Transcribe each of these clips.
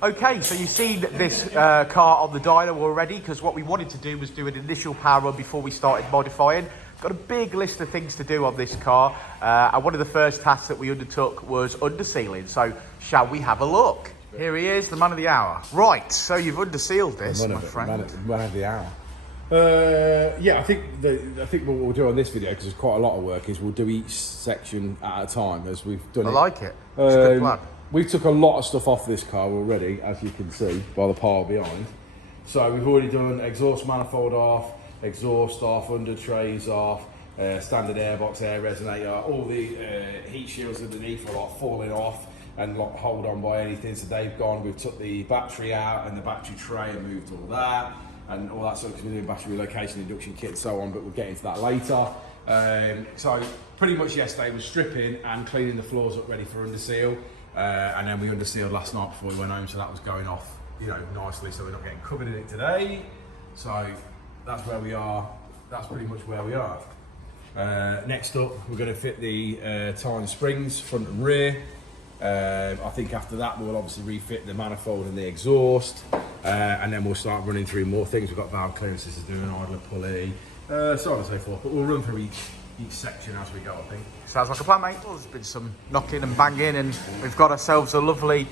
Okay, so you've seen this car on the dyno already, because what we wanted to do was do an initial power run before we started modifying. Got a big list of things to do on this car, and one of the first tasks that we undertook was undersealing. So shall we have a look? Here he is, the man of the hour. Right, so you've undersealed this, my friend. Man of the hour. Yeah, I think what we'll do on this video, because there's quite a lot of work, is we'll do each section at a time as we've done it. I like it. It's a good plan. We took a lot of stuff off this car already, as you can see by the pile behind. So we've already done exhaust manifold off, exhaust off, under trays off, standard airbox, air resonator, all the heat shields underneath are like falling off and not hold on by anything, so they've gone. We've took the battery out and the battery tray and moved all that and all that sort of, because we're doing battery relocation, induction kit and so on, but we'll get into that later. So pretty much yesterday was stripping and cleaning the floors up ready for underseal. And then we undersealed last night before we went home, so that was going off, you know, nicely, so we're not getting covered in it today. So that's where we are. That's pretty much where we are. Next up, we're going to fit the tyre and springs, front and rear. I think after that we'll obviously refit the manifold and the exhaust, and then we'll start running through more things. We've got valve clearances to do, an idler pulley, so on and so forth, but we'll run through each section as we go, I think. Sounds like a plan, mate. Well, there's been some knocking and banging, and we've got ourselves a lovely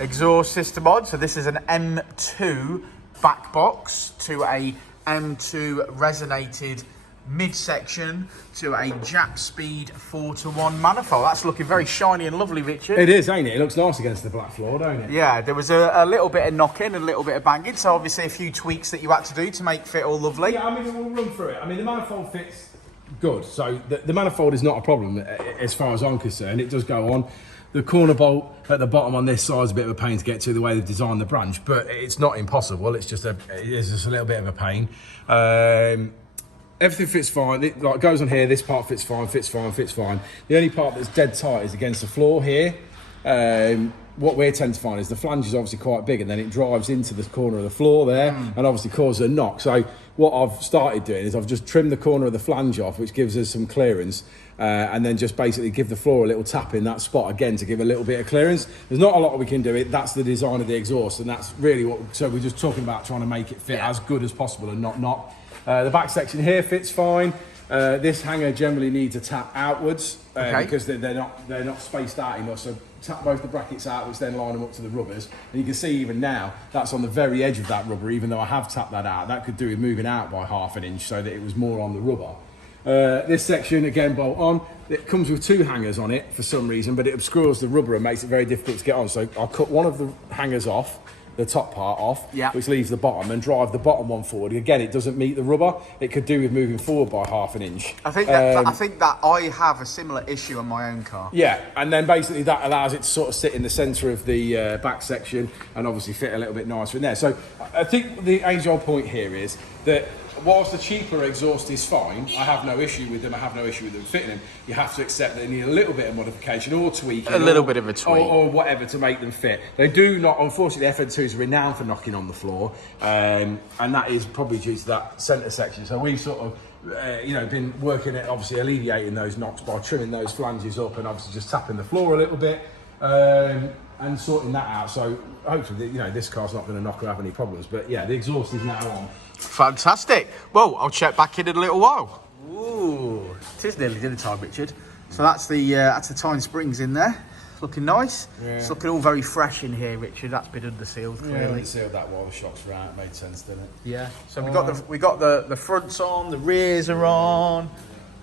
exhaust system on. So this is an M2 back box to a M2 resonated midsection to a Japspeed 4:1 manifold. That's looking very shiny and lovely, Richard. It is, ain't it? It looks nice against the black floor, don't it? Yeah, there was a little bit of knocking and a little bit of banging, so obviously a few tweaks that you had to do to make it fit all lovely. Yeah, I mean, we'll run through it. I mean, the manifold fits good, so the manifold is not a problem as far as I'm concerned. It does go on. The corner bolt at the bottom on this side is a bit of a pain to get to, the way they've designed the branch, but it's not impossible. It is just a little bit of a pain. Everything fits fine. It like goes on here. This part fits fine. The only part that's dead tight is against the floor here. What we tend to find is the flange is obviously quite big, and then it drives into the corner of the floor there, and obviously causes a knock. So what I've started doing is I've just trimmed the corner of the flange off, which gives us some clearance, and then just basically give the floor a little tap in that spot again to give a little bit of clearance. There's not a lot we can do. That's the design of the exhaust, and that's really what. So we're just talking about trying to make it fit as good as possible and not knock. The back section here fits fine. This hanger generally needs a tap outwards because they're not spaced out enough. So tap both the brackets out, which then line them up to the rubbers. And you can see even now that's on the very edge of that rubber. Even though I have tapped that out, that could do with moving out by ½ an inch so that it was more on the rubber. This section again bolt on. It comes with two hangers on it for some reason, but it obscures the rubber and makes it very difficult to get on. So I'll cut one of the hangers off, the top part off, which leaves the bottom, and drive the bottom one forward. Again, it doesn't meet the rubber. It could do with moving forward by ½ an inch. I think that I have a similar issue on my own car. Yeah, and then basically that allows it to sort of sit in the centre of the back section and obviously fit a little bit nicer in there. So I think the age-old point here is that whilst the cheaper exhaust is fine, I have no issue with them, I have no issue with them fitting them, you have to accept that they need a little bit of modification or tweaking. A little bit of a tweak. Or whatever to make them fit. They do not, unfortunately, the FN2 is renowned for knocking on the floor, and that is probably due to that centre section. So we've sort of, been working at obviously alleviating those knocks by trimming those flanges up and obviously just tapping the floor a little bit. And sorting that out, so hopefully, this car's not going to knock or have any problems. But yeah, the exhaust is now on. Fantastic. Well, I'll check back in a little while. Ooh, it is nearly dinner time, Richard. So that's the tyre springs in there. It's looking nice. Yeah. It's looking all very fresh in here, Richard. That's been undersealed clearly. Yeah, undersealed that while the shocks were out. It made sense, didn't it? Yeah. So we got the fronts on, the rears are on.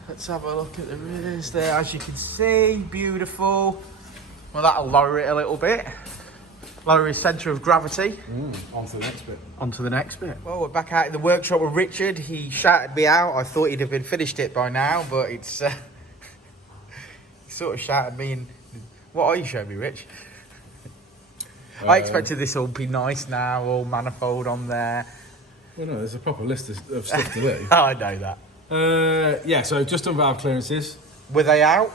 Let's have a look at the rears there. As you can see, beautiful. Well, that'll lower it a little bit. Lower his centre of gravity. On to the next bit. On to the next bit. Well, we're back out in the workshop with Richard. He shouted me out. I thought he'd have been finished it by now, but it's... he sort of shouted me and... What are you showing me, Rich? I expected this all be nice now, all manifold on there. Well, no, there's a proper list of stuff to do. Oh, I know that. Yeah, so just on valve clearances. Were they out?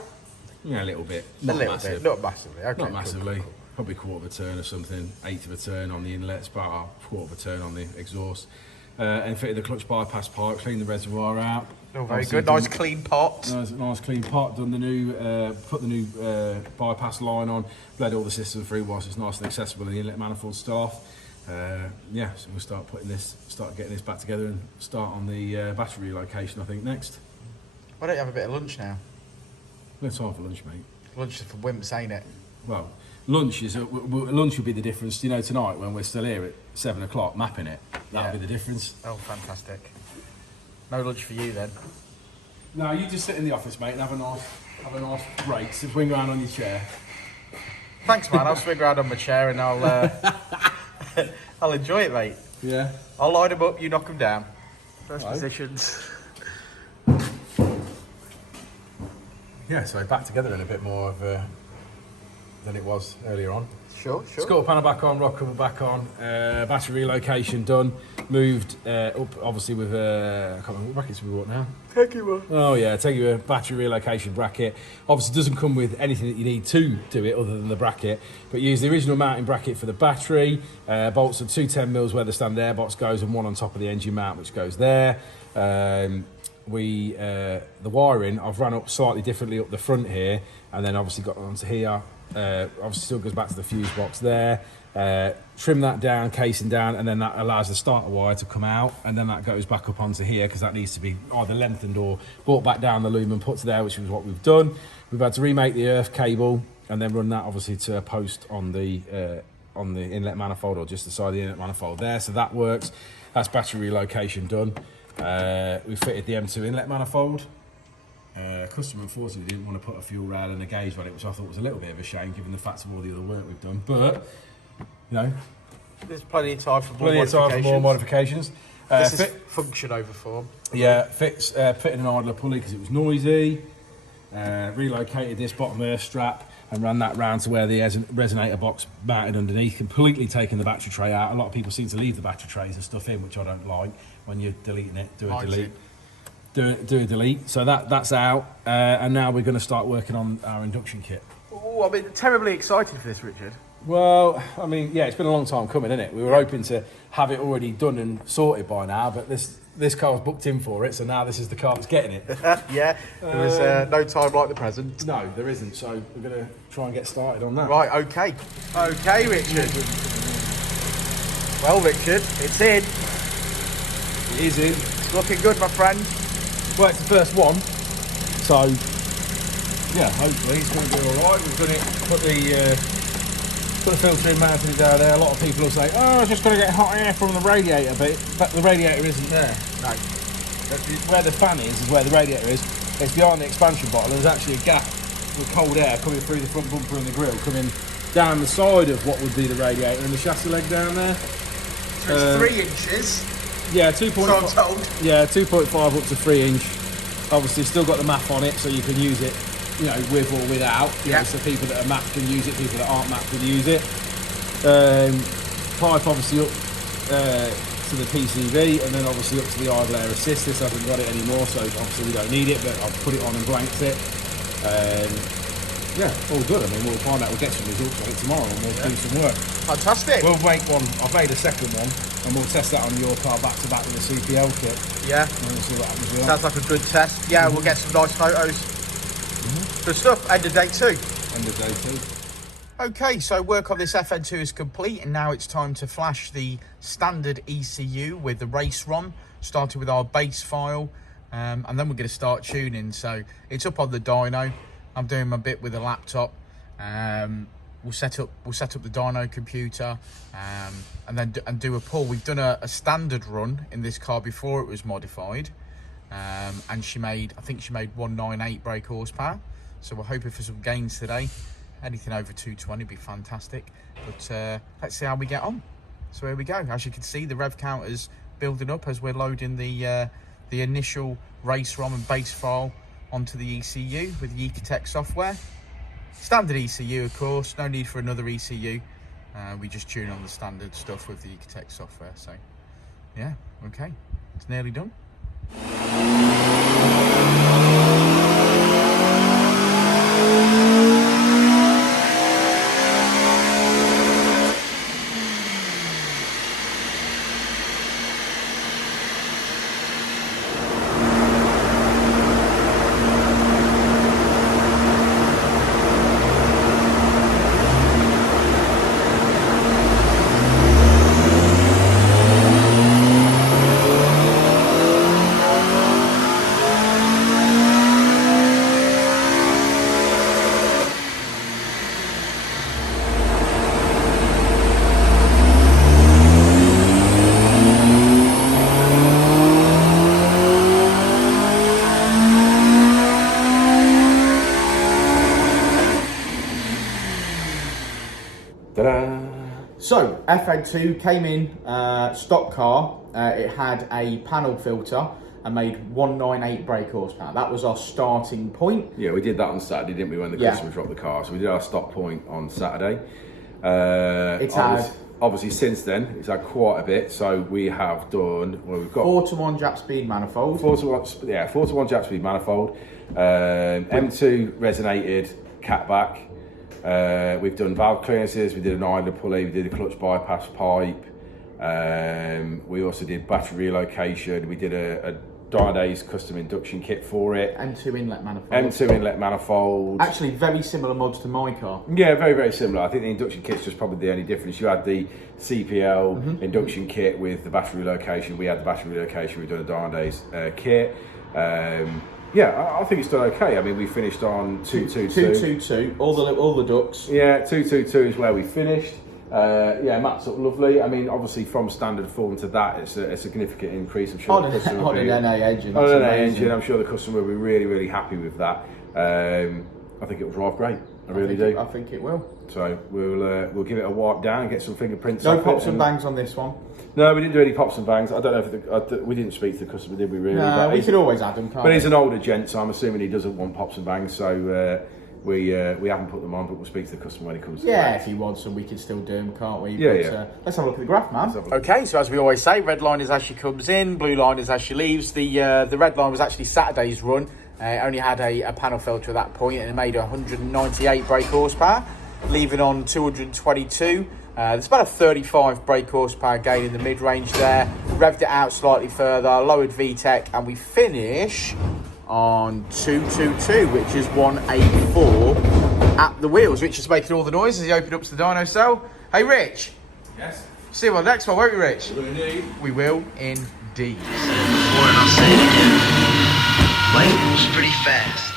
Yeah, a little bit. Not massive. Not massively. Okay, not massively. Cool. Probably quarter of a turn or something. 1/8 of a turn on the inlets, about a quarter of a turn on the exhaust. And fitted the clutch bypass pipe, cleaned the reservoir out. Oh, very good. Nice clean pot. Nice clean pot. Done the new, put the new bypass line on. Bled all the system through whilst it's nice and accessible and the inlet manifold still off. Yeah, so we'll start getting this back together and start on the battery relocation, I think, next. Why don't you have a bit of lunch now? No time for lunch, mate. Lunch is for wimps, ain't it? Well, lunch will be the difference. You know, tonight when we're still here at 7 o'clock mapping it, that'll be the difference. Oh, fantastic. No lunch for you then. No, you just sit in the office, mate, and have a nice break. So swing around on your chair. Thanks, man. I'll swing around on my chair and I'll I'll enjoy it, mate. Yeah. I'll line them up. You knock them down. First positions. Yeah, so back together in a bit more of than it was earlier on. Sure. Scuttle panel back on, rock cover back on, battery relocation done. Moved up, obviously with I can't remember what brackets we bought now. Teguo. Oh yeah, Teguo battery relocation bracket. Obviously doesn't come with anything that you need to do it other than the bracket, but use the original mounting bracket for the battery. Bolts of 2 10mm where the standard airbox goes and one on top of the engine mount which goes there. The wiring I've run up slightly differently up the front here, and then obviously got onto here. Obviously still goes back to the fuse box there. Trim that down, casing down, and then that allows the starter wire to come out, and then that goes back up onto here because that needs to be either lengthened or brought back down the loom and put to there, which is what we've done. We've had to remake the earth cable and then run that obviously to a post on the inlet manifold, or just the side of the inlet manifold there, so that works. That's battery relocation done. We fitted the M2 inlet manifold. Customer unfortunately didn't want to put a fuel rail and a gauge on it, which I thought was a little bit of a shame given the fact of all the other work we've done, but you know, there's plenty of time for more modifications. This is function over form. Yeah, fitted an idler pulley because it was noisy. Relocated this bottom earth strap and ran that round to where the resonator box mounted underneath, completely taken the battery tray out. A lot of people seem to leave the battery trays and stuff in, which I don't like. When you're deleting it, do a delete. So that's out, and now we're going to start working on our induction kit. Oh, I've been terribly excited for this, Richard. Well, I mean, yeah, it's been a long time coming, isn't it? We were hoping to have it already done and sorted by now, but this car was booked in for it, so now this is the car that's getting it. Yeah, there is no time like the present. No, there isn't, so we're going to try and get started on that. Right, okay. Okay, Richard. Well, Richard, it's in. It is in. It's looking good, my friend. Well, it's the first one, so yeah, hopefully it's going to be all right. We've done it, put the filter in, mounted it down there. A lot of people will say, oh, it's just going to get hot air from the radiator, but the radiator isn't there. No. Where the fan is where the radiator is. It's behind the expansion bottle. There's actually a gap with cold air coming through the front bumper and the grille, coming down the side of what would be the radiator and the chassis leg down there. So it's 3 inches. Yeah, 2.5. So I'm told. Yeah, 2.5 up to 3 inch. Obviously, still got the MAP on it, so you can use it, you know, with or without. Yeah. So people that are MAP can use it, people that aren't MAP can use it. Pipe obviously up to the PCV, and then obviously up to the idle air assist. This hasn't got it anymore, so obviously we don't need it, but I've put it on and blanked it. Yeah, all good. I mean, we'll find out, we'll get some results on it tomorrow and we'll do some work. Fantastic. We'll make one, I've made a second one, and we'll test that on your car back to back with a CPL kit. Yeah. And we'll see what happens with Sounds like a good test. Yeah, we'll get some nice photos. Good stuff. End of day 2. End of day 2. Okay, so work on this FN2 is complete, and now it's time to flash the standard ECU with the race ROM, starting with our base file, and then we're going to start tuning. So it's up on the dyno. I'm doing my bit with the laptop. We'll set up the dyno computer, and then do a pull. We've done a standard run in this car before it was modified, and I think she made 198 brake horsepower. So we're hoping for some gains today. Anything over 220 would be fantastic. But let's see how we get on. So here we go. As you can see, the rev counter's building up as we're loading the initial race ROM and base file onto the ECU with the Ecutek software. Standard ECU, of course, no need for another ECU. We just tune on the standard stuff with the Ecutek software. So yeah, okay, it's nearly done. So FN2 came in stock car. It had a panel filter and made 198 brake horsepower. That was our starting point. Yeah, we did that on Saturday, didn't we, when the customer dropped the car? So we did our stock point on Saturday. Obviously since then, it's had quite a bit. So we have done, well, we've got 4-to-1 Japspeed manifold. 4-to-1 Japspeed manifold. M2 resonated catback. We've done valve clearances, we did an idler pulley, we did a clutch bypass pipe. We also did battery relocation. We did a Dynodaze custom induction kit for it. M2 inlet manifold. M2 inlet manifold. Actually, very similar mods to my car. Yeah, very, very similar. I think the induction kit's just probably the only difference. You had the CPL induction kit with the battery relocation. We had the battery relocation. We've done a Dynodaze kit. Yeah, I think it's done okay. I mean, we finished on 222. 222. All the ducts. Yeah, 222 is where we finished. Yeah, mapped up lovely. I mean, obviously from standard form to that, it's a significant increase. I'm sure On an NA engine. On an NA engine, I'm sure the customer will be really, really happy with that. I think it will drive great. I really do. I think it will. So we'll give it a wipe down and get some fingerprints. No pops and bangs on this one. No, we didn't do any pops and bangs. I don't know if we didn't speak to the customer, did we? Really? No, but we could always add them. Can't but he's an older gent, so I'm assuming he doesn't want pops and bangs. So we haven't put them on, but we'll speak to the customer when he comes. Yeah, if he wants them, we can still do them, can't we? Yeah, but, yeah. Let's have a look at the graph, man. Okay, so as we always say, red line is as she comes in, blue line is as she leaves. The red line was actually Saturday's run. It only had a panel filter at that point, and it made 198 brake horsepower, leaving on 222. There's about a 35 brake horsepower gain in the mid-range there. Revved it out slightly further, lowered VTEC, and we finish on 222, which is 184 at the wheels. Rich is making all the noise as he opened up to the dyno cell. Hey, Rich. Yes. See you on the next one, won't we, Rich? We will indeed. We will indeed. Before and I'll say it again. Life moves pretty fast.